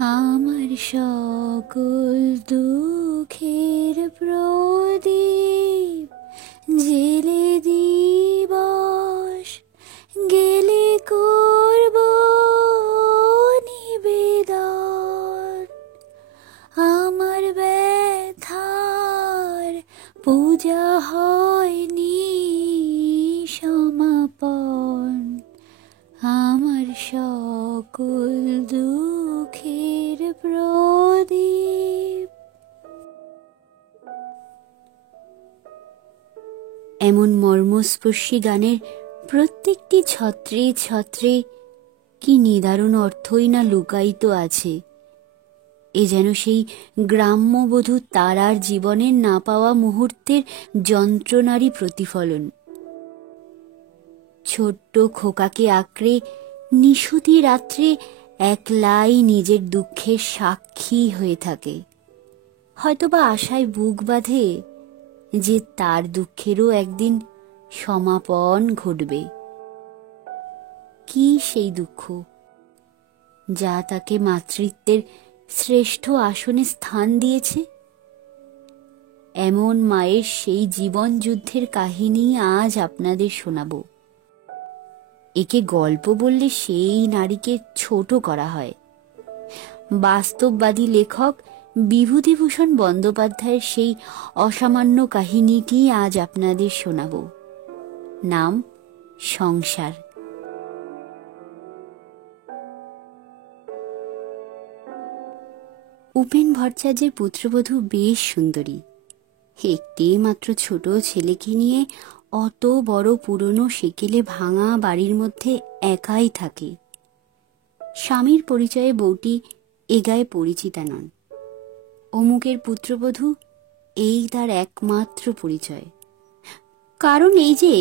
আমার সকল দুঃখের প্রদীপ জেলে দিবস গেলে করব নিবেদন। আমার ব্যথার পূজা হয়নি সমাপন, আমার সকল দুঃখের প্রদীপ। এমন মর্মস্পর্শী গানের প্রত্যেকটি ছত্রে ছত্রে কি নিদারুণ অর্থই না লুকায়িত আছে। এ যেন সেই গ্রাম্যবধূ তারার জীবনের না পাওয়া মুহূর্তের যন্ত্রণারই প্রতিফলন। ছোট্ট খোকাকে আঁকড়ে নিশুতি রাত্রে একলাই নিজের দুঃখের সাক্ষী হয়ে থাকে, হয়তোবা আশায় বুক বাঁধে যে তার দুঃখেরও একদিন সমাপন ঘটবে। কি সেই দুঃখ যা তাকে মাতৃত্বের শ্রেষ্ঠ আসনে স্থান দিয়েছে? এমন মায়ের সেই জীবন যুদ্ধের কাহিনী আজ আপনাদের শোনাব। একে গল্প বললে সেই নারীকে ছোট করা হয়। বাস্তববাদী লেখক বিভূতিভূষণ বন্দ্যোপাধ্যায়ের সেই অসামান্য কাহিনীটি আজ আপনাদের শোনাব। নাম সংসার। উপেন ভট্টাচার্যের পুত্রবধূ বেশ সুন্দরী। একটি মাত্র ছোট ছেলেকে নিয়ে অত বড় পুরনো সেকেলে ভাঙা বাড়ির মধ্যে একাই থাকে। স্বামীর পরিচয়ে বউটি এ গায়ে পরিচিতা নন। অমুকের পুত্রবধূ এই তার একমাত্র পরিচয়। কারণ এই যে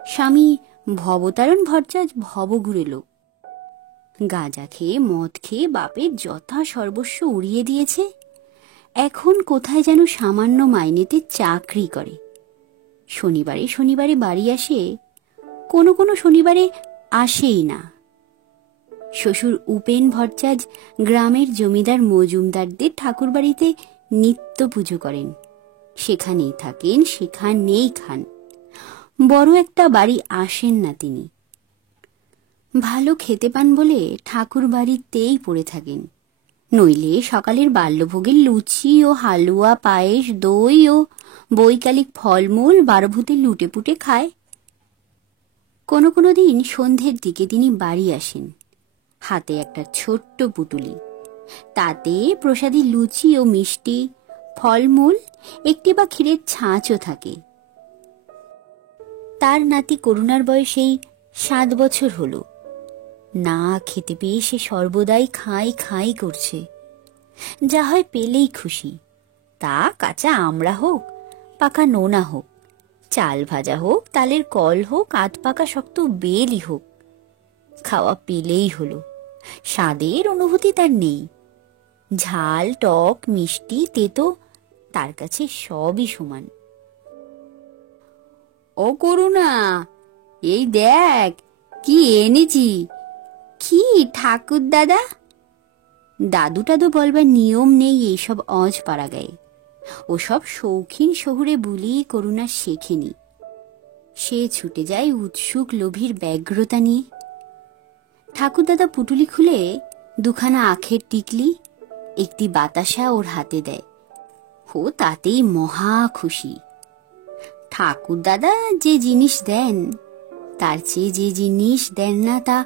স্বামী ভবতারণ ভট্টাচার্য ভবঘুরে লোক। গাঁজা খেয়ে মদ খেয়ে বাপের যথা সর্বস্ব উড়িয়ে দিয়েছে। এখন কোথায় যেন সামান্য মাইনেতে চাকরি করে। শনিবারে শনিবারে বাড়ি আসে, কোনো কোনো শনিবারে আসেই না। শ্বশুর উপেন ভট্টাচার্য গ্রামের জমিদার মজুমদারদের ঠাকুর বাড়িতে নিত্য পুজো করেন। সেখানেই থাকেন, সেখানেই খান। বড় একটা বাড়ি আসেন না তিনি। ভালো খেতে পান বলে ঠাকুর বাড়িতেই পড়ে থাকেন। নইলে সকালের বাল্যভোগের লুচি ও হালুয়া, পায়েস, দই ও বৈকালিক ফলমূল বারভূতে লুটে পুটে খায়। কোনো কোনো দিন সন্ধ্যের দিকে তিনি বাড়ি আসেন, হাতে একটা ছোট্ট পুটুলি। তাতে প্রসাদী লুচি ও মিষ্টি, ফলমূল, একটি বা ক্ষীরের ছাঁচও থাকে। তার নাতি করুণার বয়স এই 7 বছর হলো। না খেতে পেয়ে সে সর্বদাই খাই খাই করছে। যা হয় পেলেই খুশি, তা কাঁচা আমড়া হোক, পাকা নোনা হোক, চাল ভাজা হোক, তালের কল হোক, আধ পাকা শক্ত বেলই হোক, খাওয়া পেলেই হলো। স্বাদের অনুভূতি তার নেই। ঝাল, টক, মিষ্টি, তেতো তার কাছে সবই সমান। ও করুণা, এই দেখ কি এনেছি। কি ঠাকুর দাদা? দাদু টাদু বলবার নিয়ম নেই এইসব অজ পাড়া গায়ে। ওসব শৌখিন শহুরে বুলি করুণা শেখেনি। সে ছুটে যায় উৎসুক লোভীর ব্যগ্রতা নিয়ে। ঠাকুর দাদা পুটুলি খুলে দুখানা আখের টিকলি, একটি বাতাসা ওর হাতে দেয়। ও তাতেই মহা খুশি। ঠাকুর দাদা যে জিনিস দেন তার চেয়ে যে জিনিস দেন না তা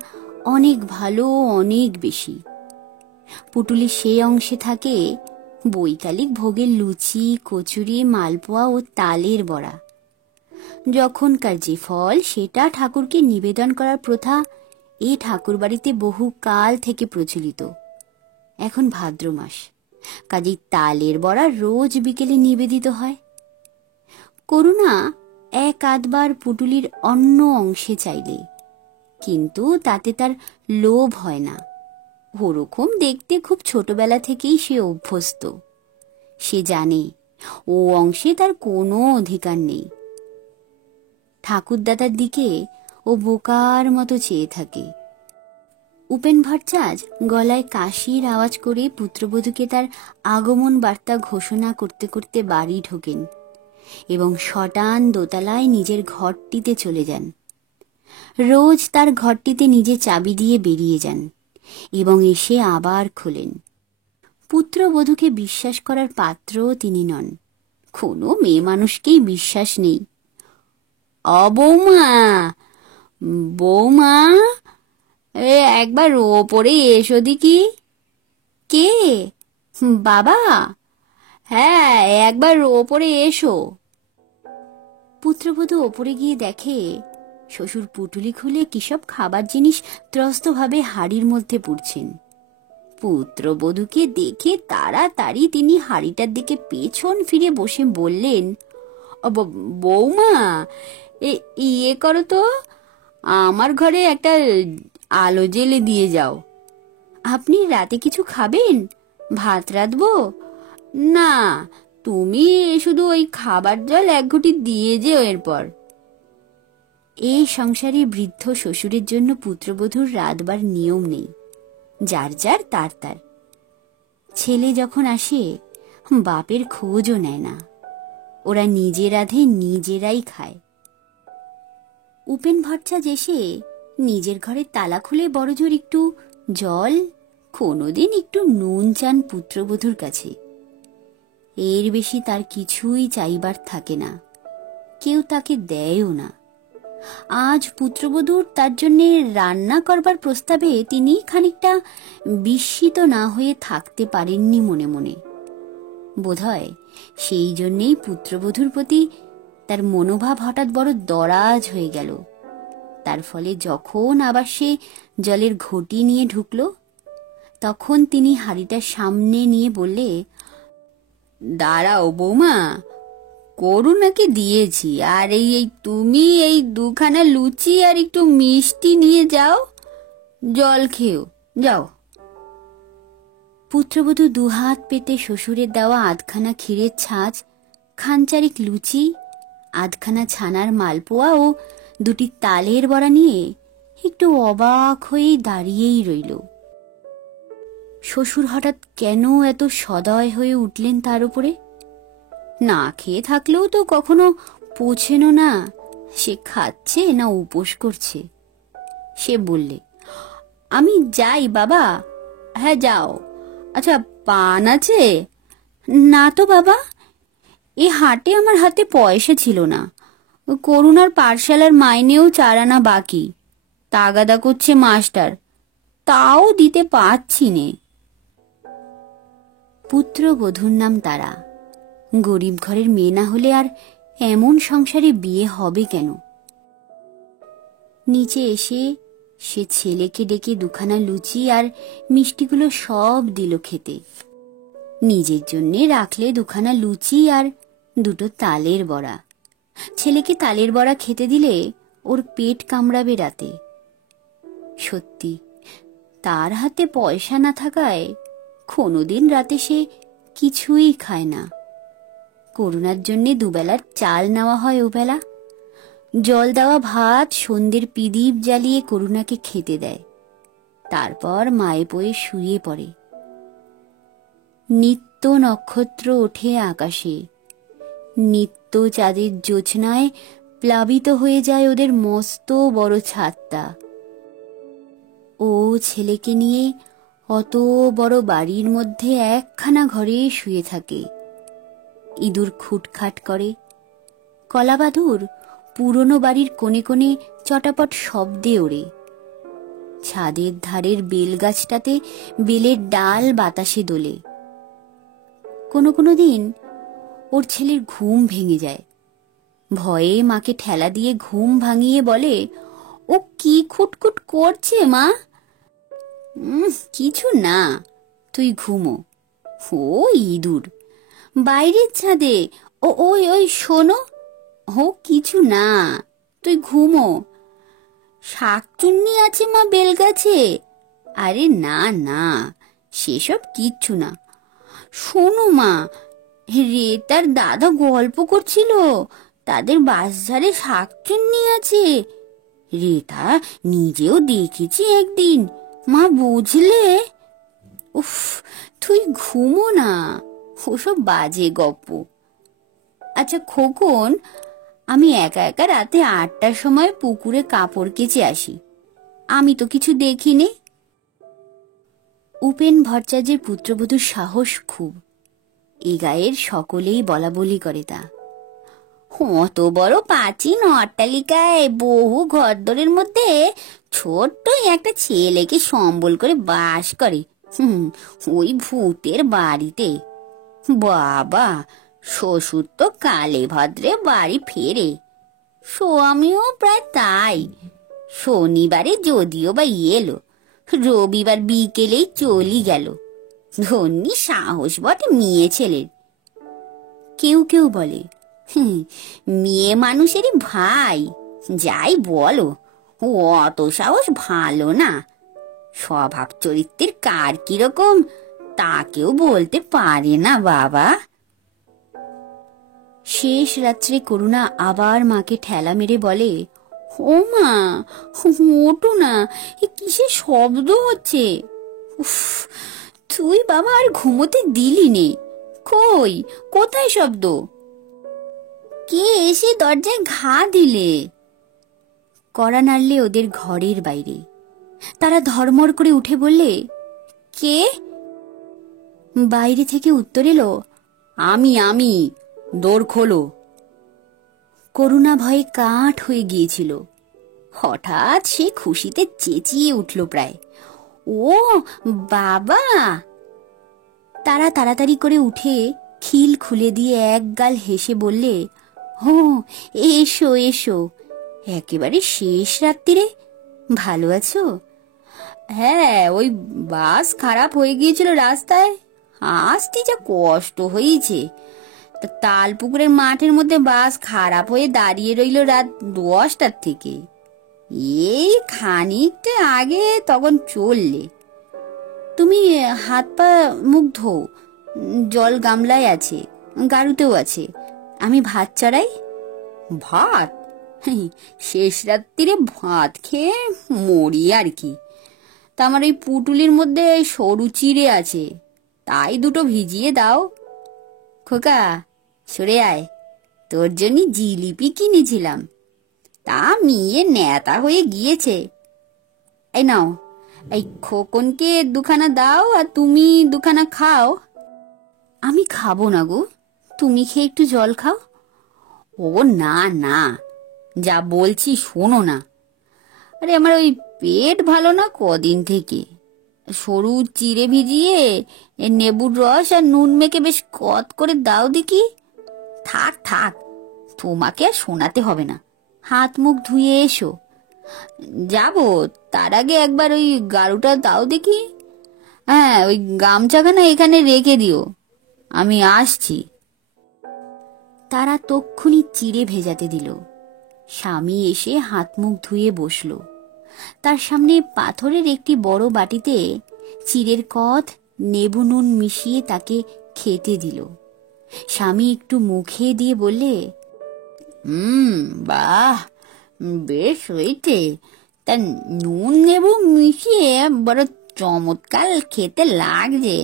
অনেক ভালো, অনেক বেশি। পুটুলির সেই অংশে থাকে বৈকালিক ভোগের লুচি, কচুরি, মালপোয়া ও তালের বড়া। যখনকার যে ফল সেটা ঠাকুরকে নিবেদন করার প্রথা এই ঠাকুর বাড়িতে বহু কাল থেকে প্রচলিত। এখন ভাদ্র মাস, কাজেই তালের বড়া রোজ বিকেলে নিবেদিত হয়। করুণা এক আধবার পুটুলির অন্য অংশে চাইলে, কিন্তু তাতে তার লোভ হয় না। ওরকম দেখতে খুব ছোটবেলা থেকেই সে অভ্যস্ত। সে জানে ও অংশে তার কোনো অধিকার নেই। ঠাকুরদাদার দিকে ও বোকার মতো চেয়ে থাকে। উপেন ভট্টাচার্য গলায় কাশির আওয়াজ করে পুত্রবধূকে তার আগমন বার্তা ঘোষণা করতে করতে বাড়ি ঢোকেন এবং শটান দোতলায় নিজের ঘরটিতে চলে যান। রোজ তার ঘরটিতে নিজে চাবি দিয়ে বেরিয়ে যান এবং এসে আবার খোলেন। পুত্রবধূকে বিশ্বাস করার পাত্রও তিনি নন। কোনো মেয়ে মানুষকেই বিশ্বাস নেই। বৌমা, বৌমা, একবার ওপরে এসো দেখি। কে? বাবা? হ্যাঁ, একবার ওপরে এসো। পুত্রবধূ ওপরে গিয়ে দেখে শ্বশুর পুটুলি খুলে কিসব খাবার জিনিস ত্রস্তভাবে হাড়ির মধ্যে পুড়ছেন। পুত্রবধূকে দেখে তাড়াতাড়ি তিনি হাড়িটার দিকে পেছন ফিরে বসে বললেন, বৌমা, ইয়ে করো তো, আমার ঘরে একটা আলো জ্বেলে দিয়ে যাও। আপনি রাতে কিছু খাবেন? ভাত রাঁধবো? না, তুমি শুধু ওই খাবার জল এক ঘুঁটি দিয়ে যেও। এরপর এই সংসারে বৃদ্ধ শ্বশুরের জন্য পুত্রবধূর রাঁধবার নিয়ম নেই, যার যার তার তার। ছেলে যখন আসে বাপের খোঁজও নেয় না, ওরা নিজে রাঁধে নিজেরাই খায়। উপেন ভট্টাচার্য এসে নিজের ঘরে তালা খুলে বড়জোর একটু জল, কোনোদিন একটু নুন চান পুত্রবধূর কাছে। এর বেশি তার কিছুই চাইবার থাকে না, কেউ তাকে দেয়ও না। আজ পুত্রবধূর তার জন্যে রান্না করবার প্রস্তাবে তিনি খানিকটা বিস্মিত না হয়ে থাকতে পারেননি মনে মনে। বোধহয় সেই জন্যেই পুত্রবধূর প্রতি তার মনোভাব হঠাৎ বড় দরাজ হয়ে গেল। তার ফলে যখন আবার সে জলের ঘটি নিয়ে ঢুকল, তখন তিনি হাঁড়িটার সামনে নিয়ে বললে, দাঁড়াও বৌমা, করুণাকে দিয়েছি, আর এই তুমি এই দুখানা লুচি আর একটু মিষ্টি নিয়ে যাও, জল খেও, যাও। পুত্রবধূ দুহাত পেতে শ্বশুরের দেওয়া আধখানা ক্ষীরের ছাঁচ, খানচারিক লুচি, আধখানা ছানার মালপোয়া ও দুটি তালের বড়া নিয়ে একটু অবাক হয়েই দাঁড়িয়েই রইল। শ্বশুর হঠাৎ কেন এত সদয় হয়ে উঠলেন তার উপরে? না খেয়ে থাকলেও তো কখনো পৌঁছেনো না সে খাচ্ছে না উপোস করছে। সে বললে, আমি যাই বাবা। হ্যাঁ যাও। আচ্ছা, পান আছে? না তো বাবা, এ হাটে আমার হাতে পয়সা ছিল না। করুণার পাঠশালার মাইনেও 4 আনা বাকি, তাগাদা করছে মাস্টার, তাও দিতে পারছি নে। পুত্রবধূর নাম তারা। গরিব ঘরের মেয়ে না হলে আর এমন সংসারে বিয়ে হবে কেন? নিচে এসে সে ছেলেকে ডেকে দুখানা লুচি আর মিষ্টিগুলো সব দিল খেতে। নিজের জন্যে রাখলে দুখানা লুচি আর দুটো তালের বড়া। ছেলেকে তালের বড়া খেতে দিলে ওর পেট কামড়াবে রাতে। সত্যি, তার হাতে পয়সা না থাকায় কোনোদিন রাতে সে কিছুই খায় না। করুণার জন্যে দুবেলার চাল নেওয়া হয় ওবেলা। জল দেওয়া ভাত সন্ধ্যের প্রদীপ জ্বালিয়ে করুণাকে খেতে দেয়, তারপর মায়ে বয়ে শুয়ে পড়ে। নিত্য নক্ষত্র ওঠে আকাশে, নিত্য চাঁদের জ্যোৎস্নায় প্লাবিত হয়ে যায় ওদের মস্ত বড় ছাদটা। ও ছেলেকে নিয়ে অত বড় বাড়ির মধ্যে একখানা ঘরে শুয়ে থাকে। ইঁদুর খুটখাট করে, কলাবাদুর পুরনো বাড়ির কোণে কোণে চটাপট শব্দে ওড়ে। ছাদের ধারের বেলগাছটাতে বেলের ডাল বাতাসে দোলে। কোনো কোনো দিন ওর ছেলের ঘুম ভেঙে যায়। ভয়ে মাকে ঠেলা দিয়ে ঘুম ভাঙিয়ে বলে, ও কি খুটখুট করছে মা? কিছু না, তুই ঘুমো। ও ইঁদুর বাইরের ছাদে, ওই ওই শোনো। ও কিছু না, তুই ঘুমো। শাকচুন্নি আছে মা বেলগাছে? আরে না না, সেসব কিচ্ছু না। শোনো মা, রেতার দাদা গল্প করছিল তাদের বাঁশঝাড়ে শাকচুন্নি আছে। রেতা নিজেও দেখেছি একদিন, মা বুঝলে, উফ, তুই ঘুমো না, ওসব বাজে গপ্প। আচ্ছা খোকন, আমি একা একা রাতে 8টার সময় পুকুরে কাপড় কেচে আসি, আমি তো কিছু দেখিনি। উপেন ভট্টাচার্যের পুত্রবধূর সাহস খুব, এ গায়ের সকলেই বলা বলি করে তা। অত বড় প্রাচীন অট্টালিকায় বহু ঘরদোরের মধ্যে ছোট্ট একটা ছেলেকে সম্বল করে বাস করে, ওই ভূতের বাড়িতে। বাবা, শ্বশুর তো কালে ভদ্রে বাড়ি ফেরে, স্বামীও প্রায় তাই। শনিবারে যদিও বা এলো, রবিবার বিকেলেই চলি গেল। ধন্যি সাহস বটে মেয়ে ছেলের। কেউ কেউ বলে, মেয়ে মানুষেরই ভাই, যাই বলো, অত সাহস ভালো না। স্বভাব চরিত্রের কার কিরকম তা কেউ বলতে পারে না বাবা। শেষ রাত্রে করুণা আবার মাকে ঠেলা মেরে বলে, ও মা, ওঠো না, এ কিসের শব্দ হচ্ছে? উফ, তুই বাবা আর ঘুমোতে দিলি নে। কই, কোথায় শব্দ? কে এসে দরজায় ঘা দিলে? কড়া নাড়লে ওদের ঘরের বাইরে। তারা ধর্মড় করে উঠে বললে, কে? বাইরে থেকে উত্তর এলো, আমি, দোর খোলো। করুণা ভয়ে কাঠ হয়ে গিয়েছিল। হঠাৎ সে খুশিতে চেঁচিয়ে উঠল প্রায়, ও বাবা! তারা তাড়াতাড়ি করে উঠে খিল খুলে দিয়ে একগাল হেসে বললে, হো, এসো এসো, একেবারে শেষ রাত্রিরে, ভালো আছো? হ্যাঁ, ওই বাস খারাপ হয়ে গিয়েছিল রাস্তায়, আসতে যা কষ্ট হয়েছে। তালপুকুরের মাঠের মধ্যে বাস খারাপ হয়ে দাঁড়িয়ে রইল রাত 10টার থেকে। এই খানিকটা আগে তখন চললে। তুমি হাত পা মুখ ধো, জল গামলায় আছে, গাড়ুতেও আছে, আমি ভাত চড়াই। ভাত? শেষ রাত্রিরে ভাত খেয়ে মরি আর কি। তা আমার ওই পুটুলির মধ্যে সরু চিড়ে আছে, তাই দুটো ভিজিয়ে দাও। খোকা, সরে আয়, তোর জন্য জিলিপি কিনেছিলাম, তা মেয়ে নেতা হয়ে গিয়েছে। এই নাও, এই খোকনকে দুখানা দাও আর তুমি দুখানা খাও। আমি খাবো না গো, তুমি খেয়ে একটু জল খাও। ও না না, যা বলছি শোনো না। আরে আমার ওই পেট ভালো না কদিন থেকে, সরু চিড়ে ভিজিয়ে নেবুর রস আর নুন মেখে বেশ কত করে দাও দেখি। থাক থাক, তোমাকে আর শোনাতে হবে না, হাত মুখ ধুয়ে এসো। যাবো, তার আগে একবার ওই গাড়ুটা দাও দেখি। হ্যাঁ, ওই গামছাখানা এখানে রেখে দিও, আমি আসছি। তারা তক্ষুনি চিড়ে ভেজাতে দিল। স্বামী এসে হাত মুখ ধুয়ে বসল। তার সামনে পাথরের একটি বড় বাটিতে চিড়ের কদ নেবু নুন মিশিয়ে তাকে খেতে দিল। স্বামী একটু মুখে দিয়ে বললে, বাহ, বেশ হয়েছে, তা নুন নেবু মিশিয়ে বড় চমৎকার খেতে লাগছে।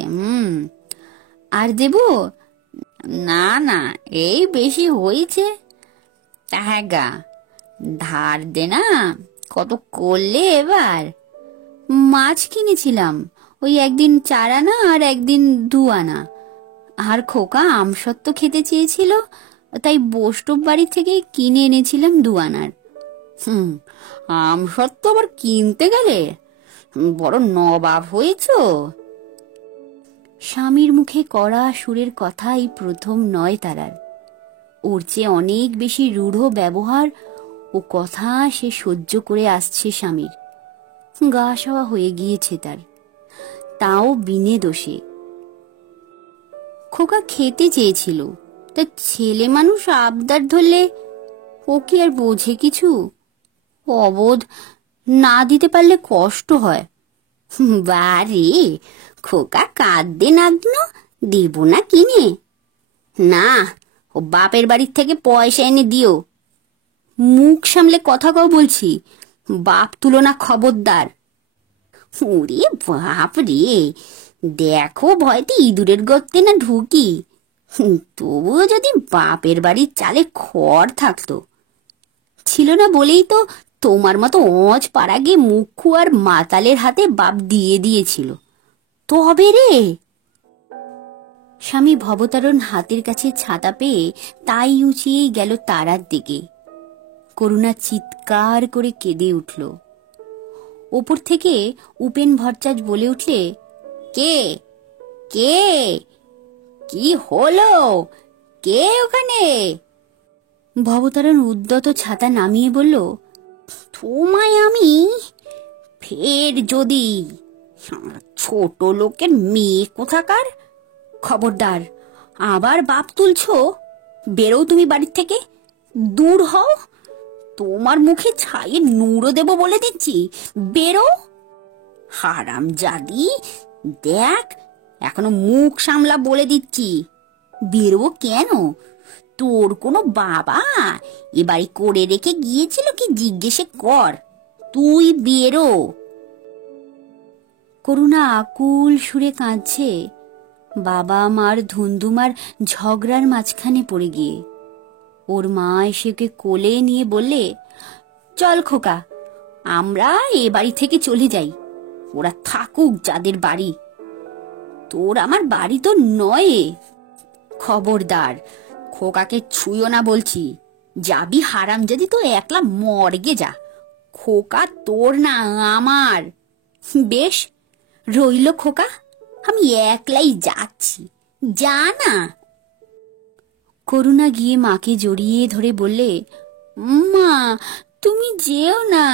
আর দেব? না না, এই বেশি হয়েছে। তা হ্যাঁ গা, ধার দে না, কত করলে এবার? মাছ কিনেছিলাম, ওই একদিন 4 আনা আর একদিন 2 আনা। আর খোকা আমসত্ত্ব খেতে চেয়েছিল, তাই বৈষ্ণব বাড়ি থেকে কিনে এনেছিলাম 2 আনার। আমসত্ত্ব আবার কিনতে গেলে? বড় নবাব হয়েছ। স্বামীর মুখে কড়া সুরের কথা এই প্রথম নয় তারার। ওর চেয়ে অনেক বেশি রূঢ় ব্যবহার ও কথা সে সহ্য করে আসছে স্বামীর। গা সওয়া হয়ে গিয়েছে তার, তাও বিনে দোষে। খোকা খেতে চেয়েছিল, তা ছেলে মানুষ আবদার ধরলে ও কি আর বোঝে কিছু? অবোধ, না দিতে পারলে কষ্ট হয়। বারে, খোকা কাঁদতে নাগন, দেব না কিনে? না, ও বাপের বাড়ির থেকে পয়সা এনে দিও। মুখ সামলে কথা কও বলছি, বাপ তুলো না খবরদার। ওরে বাপ রে, দেখো ভয়তে ইঁদুরের গর্তে না ঢুকি। তবুও যদি বাপের বাড়ির চালে খড় থাকতো। ছিল না বলেই তো তোমার মতো অজ পাড়াগে মুখু আর মাতালের হাতে বাপ দিয়ে দিয়েছিল। তবে রে, স্বামী ভবতারণ হাতের কাছে ছাতা পেয়ে তাই উঁচিয়েই গেল তারার দিকে। করুণা চিৎকার করে কেঁদে উঠল। ওপর থেকে উপেন ভট্টাচার্য বলে উঠলে, কে কে কি হলো, কে ওখানে? ভবতারণ উদ্যত ছাতা নামিয়ে বলল, তোমায় আমি ফের যদি, ছোট লোকের মেয়ে কোথাকার, খবরদার আবার বাপ তুলছো। বেরো তুমি বাড়ির থেকে, দূর হও। তোমার মুখে ছাইয়ে নুড়ো দেব বলে দিচ্ছি, বেরো। হারামজাদি, দেখ এখনো মুখ সামলা বলে দিচ্ছি। বেরো কেন? তোর কোনো বাবা এ বাড়ি করে রেখে গিয়েছিল কি জিজ্ঞেসে কর, তুই বেরো। করুণা আকুল সুরে কাঁদছে, বাবা মার ধুন্ধুমার ঝগড়ার মাঝখানে পড়ে গিয়ে। ওর মা এসে ওকে কোলে নিয়ে বললে, চল খোকা, আমরা এ বাড়ি থেকে চলে যাই। ওরা থাকুক যাদের বাড়ি, তোর আমার বাড়ি তো নয়। খবরদার খোকাকে ছুঁয়ো না বলছি। যাবি হারামজাদি তো একলা মর্গে যা। খোকা তোর না আমার। বেশ, রইল খোকা, আমি একলাই যাচ্ছি, যা না। করুণা গিয়ে মাকে জড়িয়ে ধরে বললে, মা তুমি যেও না,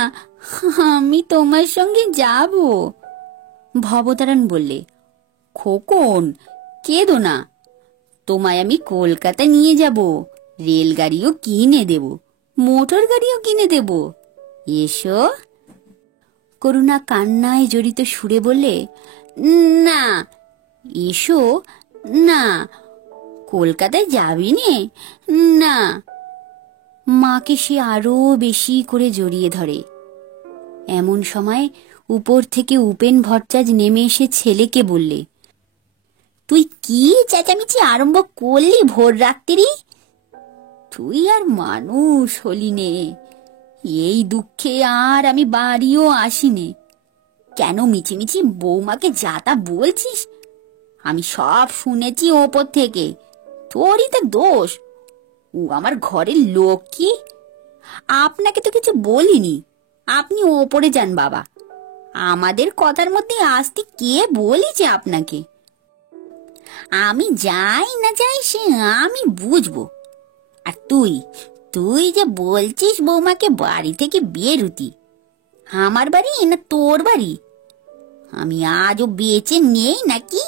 আমি তোমার সঙ্গে যাব। ভবতারণ বললে, খোকন কেঁদো না, তোমায় আমি কলকাতা নিয়ে যাব, রেলগাড়িও কিনে দেব, মোটর গাড়িও কিনে দেব, এসো। করুণা কান্নায় জড়িত সুরে বললে, না, এসো না, কলকাতায় যাবি নে, না। মাকে সে আরো বেশি করে জড়িয়ে ধরে। এমন সময় উপর থেকে উপেন ভট্টাচার্য নেমে এসে ছেলেকে বললে, তুই কি চেঁচামেচি আরম্ভ করলি ভোর রাত্রি? তুই আর মানুষ হলি নে। এই দুঃখে আর আমি বাড়িও আসিনে। কেন মিছিমিছি বৌমাকে যাতা বলছিস? আমি সব শুনেছি ওপর থেকে, তোরই তো দোষ। ও আমার ঘরের লোক কি? আপনাকে তো কিছু বলিনি, আপনি ওপরে যান বাবা। আমাদের কথার মধ্যে আসতে কে বলিছে আপনাকে? আমি যাই না যাই সে আমি বুঝবো। আর তুই তুই যে বলছিস বৌমাকে বাড়ি থেকে বেরুতি, আমার বাড়ি না তোর বাড়ি? আমি আজও বেঁচে নেই নাকি?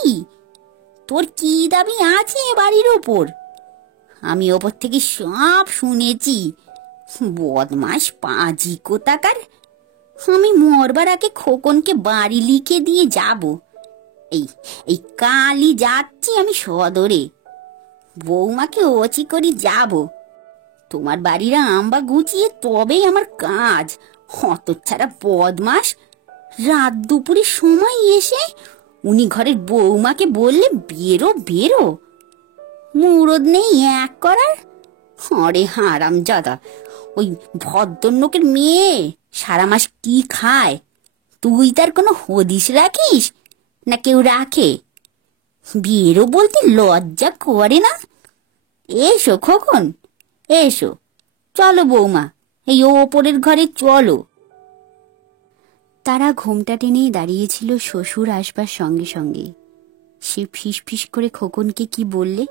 তোর কি দাবি আছে বাড়ির ওপর? আমি ওপর থেকে সব শুনেছি। বদমাস পাজি কোথাকার। আমি মরবার আগে খোকনকে বাড়ি লিখে দিয়ে যাব। এই এই কালই যাচ্ছি আমি সদরে, বৌমাকে ওচি করি যাব। তোমার বাড়িরা আম্বা গুছিয়ে তবেই আমার কাজ। হতচ্ছাড়া বদমাস, রাত দুপুরের সময় এসে উনি ঘরের বৌমাকে বললে বেরো বেরো। মুরদ নেই এক করার। আরে হারামজাদা, ওই ভদ্রলোকের মেয়ে সারা মাস কি খায় তুই তার কোনো হদিস রাখিস না কেউ রাখে? বেরো বলতে লজ্জা করে না? এসো খোকন, এসো, চলো বৌমা, এই ওপরের ঘরে চলো। তারা ঘোমটা টেনেই দাঁড়িয়েছিল শ্বশুর আসবার সঙ্গে সঙ্গে। সে ফিস ফিস করে খোকনকে কি বললে।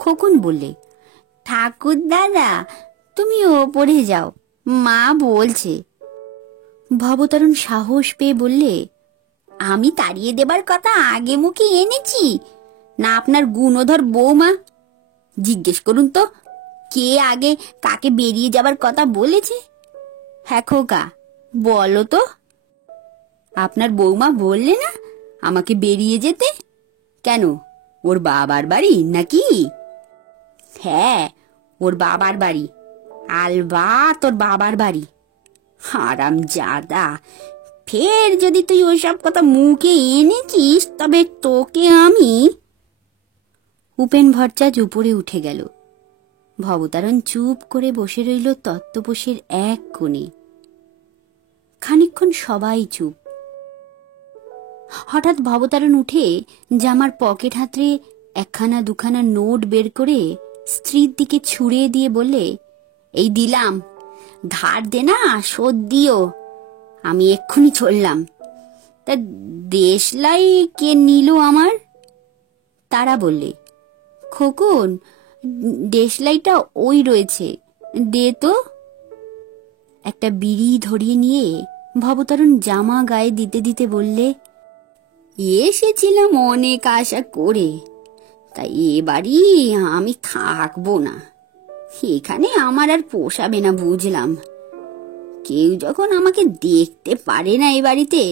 খোকন বললে, ঠাকুর দাদা তুমি ওপরে যাও, মা বলছে। ভবতারণ সাহস পেয়ে বললে, আমি তাড়িয়ে দেবার কথা আগে মুখে এনেছি না আপনার গুণধর বৌমা? জিজ্ঞেস করুন তো, কে আগে কাকে বেরিয়ে যাবার কথা বলেছে? হ্যাঁ খোকা, বলো তো। আপনার বৌমা বললে না আমাকে বেরিয়ে যেতে? কেন, ওর বাবার বাড়ি নাকি? হ্যাঁ, ওর বাবার বাড়ি, আলবা তোর বাবার বাড়ি। হারামজাদা, ফের যদি তুই ওইসব কথা মুখে এনেছিস তবে তোকে আমি। উপেন ভট্টাচ উপরে উঠে গেল। ভবতারণ চুপ করে বসে রইল তত্ত্বপোষের এক কোণে। খানিকক্ষণ সবাই চুপ। হঠাৎ ভবতারণ উঠে জামার পকেট হাতড়ে একখানা দুখানা নোট বের করে স্ত্রীর দিকে ছুঁড়ে দিয়ে বললে, এই দিলাম, ধার দে না, শোধ দিও, আমি এক্ষুনি চললাম। তা দেশলাই কে নিল আমার? তারা বললে, খোকন, দেশলাইটা ওই রয়েছে, দে তো। একটা বিড়ি ধরিয়ে নিয়ে ভবতারণ জামা গায়ে দিতে দিতে বললে, এসেছিলাম অনেক আশা করে, তাই এবারই আমি থাকবো না। এখানে আমার আর পোষাবে না বুঝলাম। কেউ যখন আমাকে দেখতে পারে না এ বাড়িতে,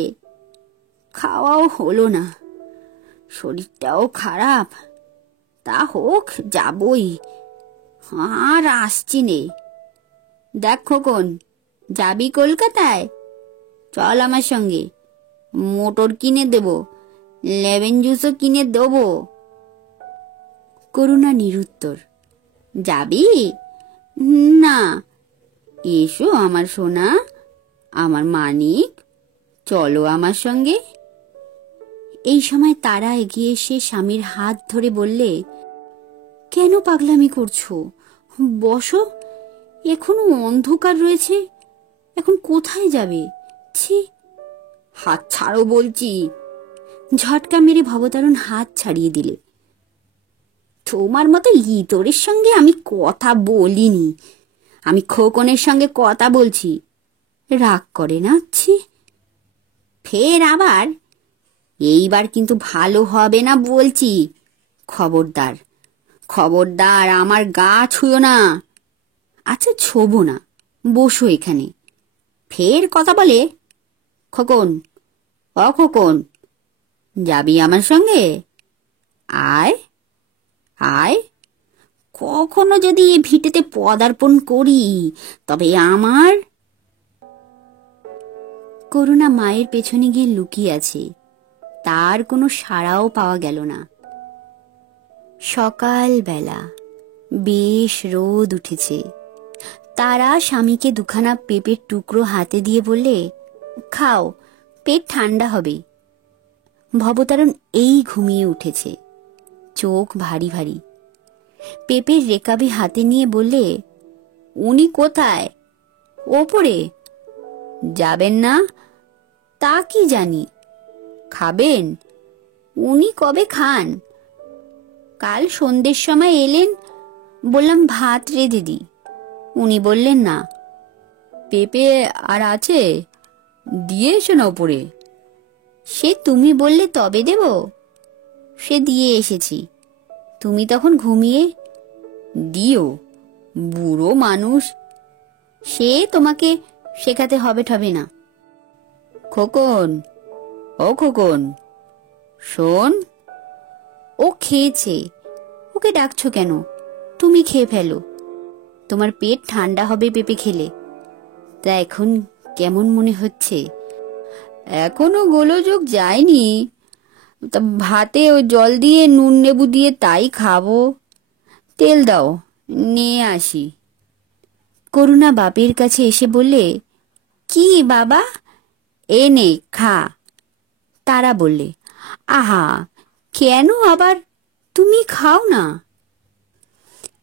খাওয়াও হলো না, শরীরটাও খারাপ, তা হোক, যাবই, আর আসছি নে। দেখ খোকন, যাবি কলকাতায়? চল আমার সঙ্গে, মোটর কিনে দেব, লেমন জুসও কিনে দেবো। করুণা নিরুত্তর। যাবি? না। এসো আমার সোনা, আমার মানিক, চলো আমার সঙ্গে। এই সময় তারা এগিয়ে এসে স্বামীর হাত ধরে বললে, কেন পাগলামি করছো? বসো, এখনো অন্ধকার রয়েছে, এখন কোথায় যাবে? ছি! হাত ছাড়ো বলছি। ঝটকা মেরে ভবতারণ হাত ছাড়িয়ে দিলে। তোমার মতো ইতরের সঙ্গে আমি কথা বলিনি, আমি খোকনের সঙ্গে কথা বলছি। রাগ করে না? ছি! ফের আবার, এইবার কিন্তু ভালো হবে না বলছি। খবরদার, খবরদার, আমার গা ছুঁয়ো না। আচ্ছা, ছোবো না, বসো এখানে। ফের কথা বলে? খোকন, অ খোকন, যাবি আমার সঙ্গে? আয় আয়। কখনো যদি এ ভিটেতে পদার্পণ করি তবে আমার। করুণা মায়ের পেছনে গিয়ে লুকিয়ে আছে, তার কোনো সাড়াও পাওয়া গেল না। সকাল বেলা, বেশ রোদ উঠেছে। তারা স্বামীকে দুখানা পেঁপের টুকরো হাতে দিয়ে বললে, খাও, পেট ঠান্ডা হবে। ভবতারণ এই ঘুমিয়ে উঠেছে, চোখ ভারী ভারী। পেঁপের রেকাবি হাতে নিয়ে বললে, উনি কোথায়? ওপরে। যাবেন না? তা কি জানি। খাবেন? উনি কবে খান? কাল সন্ধ্যের সময় এলেন, বললাম ভাত রেঁধে দিই, উনি বললেন না। পেঁপে আর আছে? দিয়ে এসো না ওপরে। সে তুমি বললে তবে দেব। সে দিয়ে এসেছি, তুমি তখন ঘুমিয়ে। দিও, বুড়ো মানুষ, সে তোমাকে শেখাতে হবে ঠবে না। খোকন, ও খোকন, শোন। ও খেয়েছে, ওকে ডাকছো কেন? তুমি খেয়ে ফেলো, তোমার পেট ঠান্ডা হবে পেঁপে খেলে। তা এখন কেমন মনে হচ্ছে? এখনো গোলযোগ যায়নি, তা ভাতে ও জল দিয়ে নুন লেবু দিয়ে তাই খাবো। তেল দাও, নিয়ে আসি। করুণা বাপের কাছে এসে বললে, কি বাবা, এ নে খা। তারা বললে, আহা, কেন আবার, তুমি খাও না।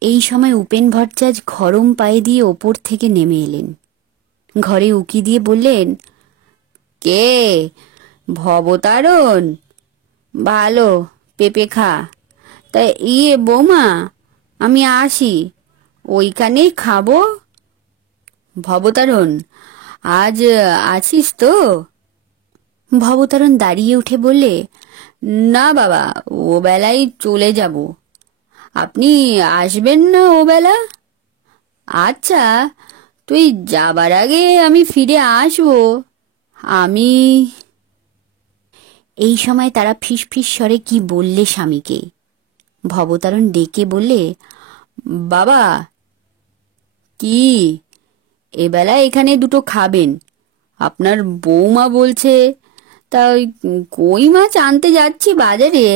এই সময় উপেন ভট্টাচ গরম পায়ে দিয়ে ওপর থেকে নেমে এলেন। ঘরে উকি দিয়ে বললেন, কে? ভবতারণ? ভালো, পেঁপে খা। তা বৌমা, আমি আসি, ওইখানেই খাবো। ভবতারণ, আজ আছিস তো? ভবতারণ দাঁড়িয়ে উঠে বললে, না বাবা, ও বেলায় চলে যাব। আপনি আসবেন না ও বেলা? আচ্ছা, তুই যাবার আগে আমি ফিরে আসবো। আমি। এই সময় তারা ফিসফিস স্বরে কি বললে স্বামীকে। ভবতারণ ডেকে বললে, বাবা। কি? এবেলা এখানে দুটো খাবেন, আপনার বৌমা বলছে, তা ওই কই মাছ আনতে যাচ্ছি বাজারে।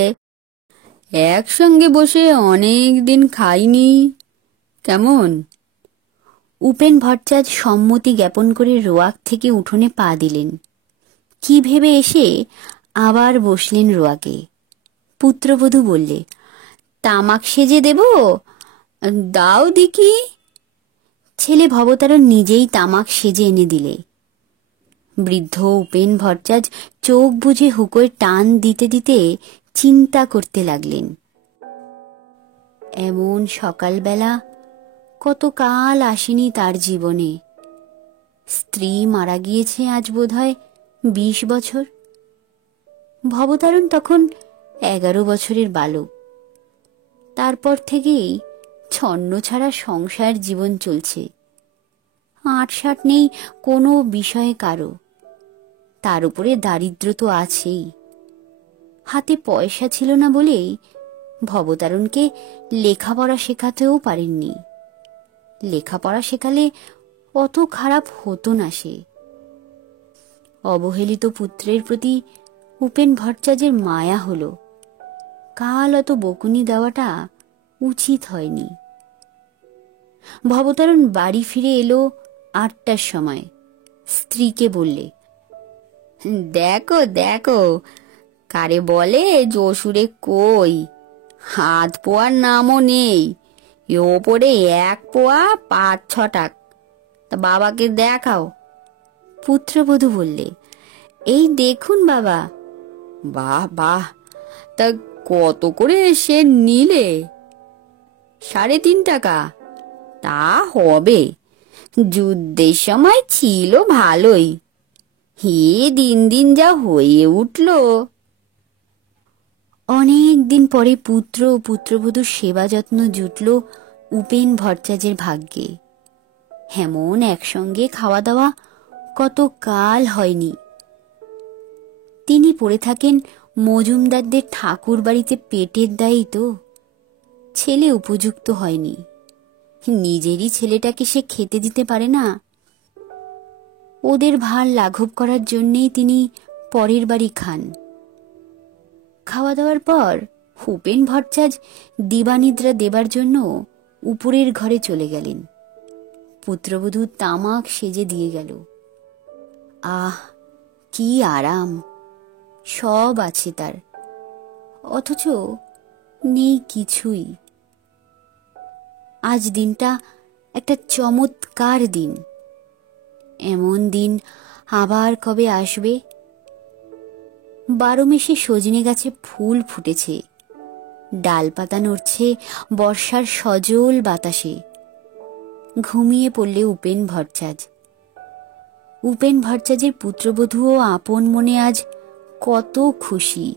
একসঙ্গে বসে অনেক দিন খাইনি, কেমন? উপেন ভট্টাচার্য সম্মতি জ্ঞাপন করে রোয়াক থেকে উঠোনে পা দিলেন। কি ভেবে এসে আবার বসলেন রোয়াকে। পুত্রবধূ বললে, তামাক সেজে দেব? দাও দেখি। ছেলে ভবতারণ নিজেই তামাক সেজে এনে দিলে। বৃদ্ধ উপেন ভট্টাচার্য চোখ বুজে হুঁকোয় টান দিতে দিতে চিন্তা করতে লাগলেন। এমন সকালবেলা কত কাল আসেনি তার জীবনে। স্ত্রী মারা গিয়েছে আজ বোধহয় 20 বছর। ভবতারণ তখন 11 বছরের বালক। তারপর থেকেই ছন্ন ছাড়া সংসার জীবন চলছে। আঁটসাঁট নেই কোনো বিষয়ে কারো। তার উপরে দারিদ্র তো আছেই। হাতে পয়সা ছিল না বলেই ভবতারণকে লেখাপড়া শেখাতেও পারেননি। লেখাপড়া শেখালে অত খারাপ হতো না সে। অবহেলিত পুত্রের প্রতি উপেন ভট্টাচার্যের মায়া হলো। কাল অত বকুনি দেওয়াটা উচিত হয়নি। ভবতারণ বাড়ি ফিরে এলো 8টার সময়। স্ত্রীকে বললে, দেখো দেখো, কারে বলে যশুরে কই, হাত পোয়ার নামও নেই, ওপরে 1 পোয়া 5-6 টাকা। তা বাবাকে দেখাও। পুত্রবধূ বললে, এই দেখুন বাবা। বাহ বাহ, তা কত করে সে নিলে? 3.5 টাকা। তা হবে, যুদ্ধের সময় ছিল ভালোই। হে দিন দিন যা হয়ে উঠল। অনেক দিন পরে পুত্র ও পুত্রবধূর সেবা যত্ন জুটল উপেন ভট্টাচার্যের ভাগ্যে। হেমন একসঙ্গে খাওয়া দাওয়া কত কাল হয়নি। তিনি পড়ে থাকেন মজুমদারদের ঠাকুর বাড়িতে পেটের দায়ী তো। ছেলে উপযুক্ত হয়নি। নিজেরই ছেলেটাকে সে খেতে দিতে পারে না। ওদের ভার লাঘব করার জন্যেই তিনি পরের বাড়ি খান। খাওয়া দাওয়ার পর উপেন ভট্টাচার্য দিবানিদ্রা দেবার জন্য উপরের ঘরে চলে গেলেন। পুত্রবধূ তামাক সেজে দিয়ে গেল। আহ, কি আরাম! সব আছে তার, অথচ নেই কিছুই। আজ দিনটা একটা চমৎকার দিন। এমন দিন আবার কবে আসবে? 12 মেশে সজনে গাছে ফুল ফুটেছে, ডালপাতা নড়ছে বর্ষার সজল বাতাসে। ঘুমিয়ে পড়লে উপেন ভট্টাচার্য। উপেন ভট্টাচার্যের পুত্রবধূও আপন মনে আজ কত খুশি।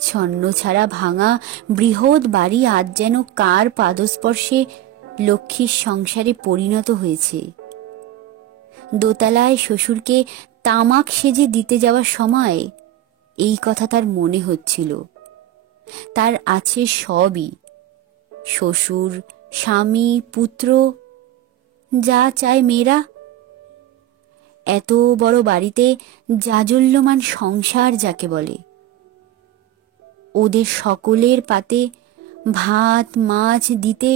ছন্ন ছাড়া ভাঙা বৃহৎ বাড়ি আজ যেন কার পাদস্পর্শে লক্ষ্মীর সংসারে পরিণত হয়েছে। দোতলায় শ্বশুরকে তামাক সেজে দিতে যাওয়ার সময় এই কথা তার মনে হচ্ছিল। তার আছে সবই, শ্বশুর, স্বামী, পুত্র, যা চায় মেয়েরা। এত বড় বাড়িতে জাজল্যমান সংসার যাকে বলে। ওদের সকলের পাতে ভাত মাছ দিতে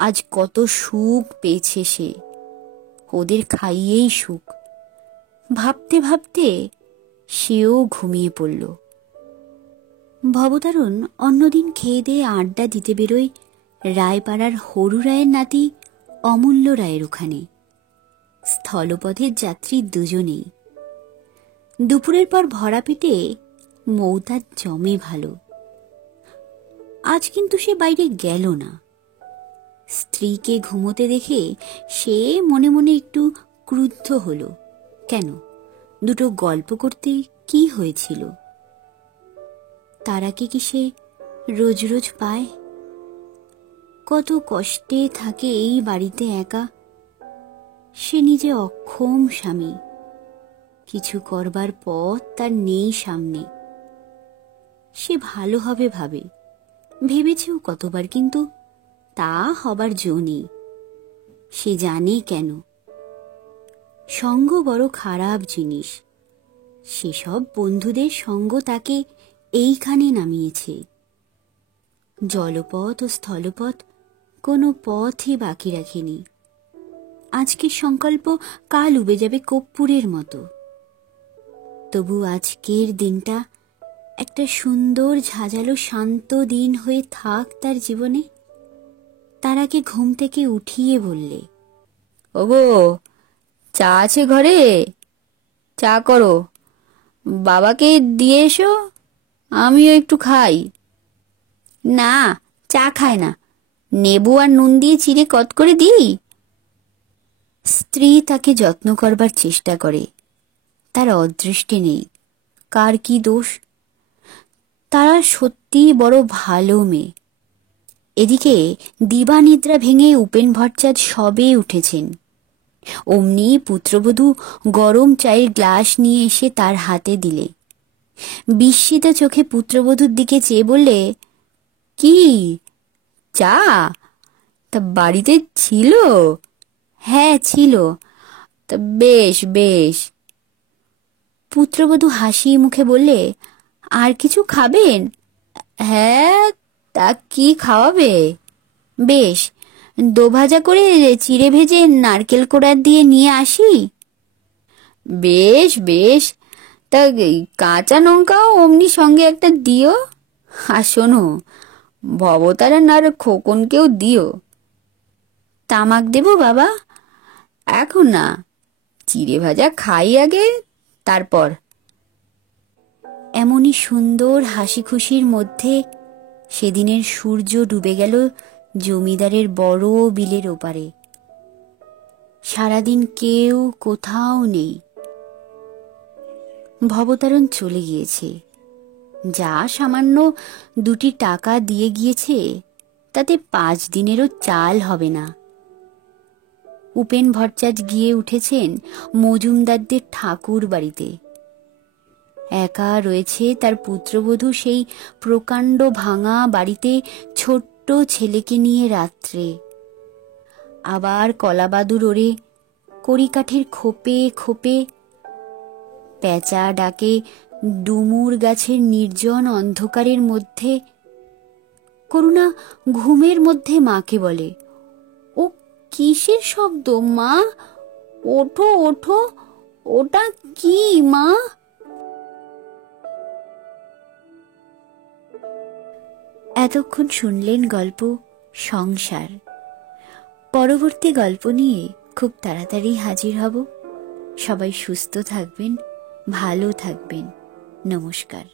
আজ কত সুখ পেয়েছে সে। ওদের খাইয়েই সুখ। ভাবতে ভাবতে সেও ঘুমিয়ে পড়ল। ভবতারণ অন্যদিন খেয়ে দিয়ে আড্ডা দিতে বেরোয় রায়পাড়ার হরু রায়ের নাতি অমূল্য রায়ের ওখানে। স্থলপথের যাত্রী দুজনেই। দুপুরের পর ভরা পেটে মৌতার জমে ভালো। আজ কিন্তু সে বাইরে গেল না। স্ত্রীকে ঘুমোতে দেখে সে মনে মনে একটু ক্রুদ্ধ হলো। কেন, দুটো গল্প করতে কি হয়েছিল? তারাকে কি সে রোজ রোজ পায়? কত কষ্টে থাকে এই বাড়িতে একা। সে নিজে অক্ষম স্বামী, কিছু করবার পথ তার নেই সামনে। সে ভালো হবে ভাবে, ভেবেছেও কতবার, কিন্তু তা হবার জো নেই। সে জানে কেন। সঙ্গ বড় খারাপ জিনিস। সেসব বন্ধুদের সঙ্গ তাকে এইখানে নামিয়েছে। জলপথ ও স্থলপথ কোনো পথই বাকি রাখেনি। আজকের সংকল্প কাল উবে যাবে কর্পূরের মতো। তবু আজকের দিনটা একটা সুন্দর ঝাঁঝালো শান্ত দিন হয়ে থাক তার জীবনে। তার আগে ঘুম থেকে উঠিয়ে বললে, ওগো, চা আছে ঘরে? চা করো, বাবাকে দিয়ে এসো, আমিও একটু খাই। না, চা খায় না, নেবু আর নুন দিয়ে চিড়ে কত করে দিই। স্ত্রী তাকে যত্ন করবার চেষ্টা করে, তার অদৃষ্টে নেই। কার কি দোষ? তারা সত্যি বড় ভালো মেয়ে। এদিকে দিবানিদ্রা ভেঙে উপেন ভট্টাচার্য সবে উঠেছেন। অমনি পুত্রবধূ গরম চায়ের গ্লাস নিয়ে এসে তার হাতে দিলে। বিস্মিত চোখে পুত্রবধূর দিকে চেয়ে বললে, কি চা? তা বাড়িতে ছিল? হ্যাঁ ছিল। তা বেশ বেশ। পুত্রবধূ হাসি মুখে বললে, আর কিছু খাবেন? হ্যাঁ, তা কি খাওয়াবে? বেশ, দোভাজা করে চিড়ে ভেজে নারকেল কোড়া দিয়ে নিয়ে আসি। বেশ বেশ, তা কাঁচা লঙ্কাও অমনি সঙ্গে একটা দিও। আর শোনো, ভবতারান আর খোকনকেও দিও। তামাক দেবো বাবা? এখন না, চিড়ে ভাজা খাই আগে, তারপর। এমনই সুন্দর হাসি খুশির মধ্যে সেদিনের সূর্য ডুবে গেল জমিদারের বড় বিলের ওপারে। সারাদিন কেউ কোথাও নেই। ভবতারণ চলে গিয়েছে। যা সামান্য 2টি টাকা দিয়ে গিয়েছে, তাতে 5 দিনেরও চাল হবে না। উপেন ভট্টাচার্য গিয়ে উঠেছেন মজুমদারদের ঠাকুর বাড়িতে। একা রয়েছে তার পুত্রবধূ সেই প্রকাণ্ড ভাঙা বাড়িতে ছোট্ট ছেলেকে নিয়ে রাত্রে। আবার কলাবাদুর ওরে কড়িকাঠের খোপে খোপে পেঁচা ডাকে ডুমুর গাছের নির্জন অন্ধকারের মধ্যে। করুণা ঘুমের মধ্যে মাকে বলে, ও কিসের শব্দ মা? ওঠো ওঠো, ওটা কি মা? এতক্ষণ শুনলেন গল্প সংসার। পরবর্তী গল্প নিয়ে খুব তাড়াতাড়ি হাজির হব। সবাই সুস্থ থাকবেন, ভালো থাকবেন। নমস্কার।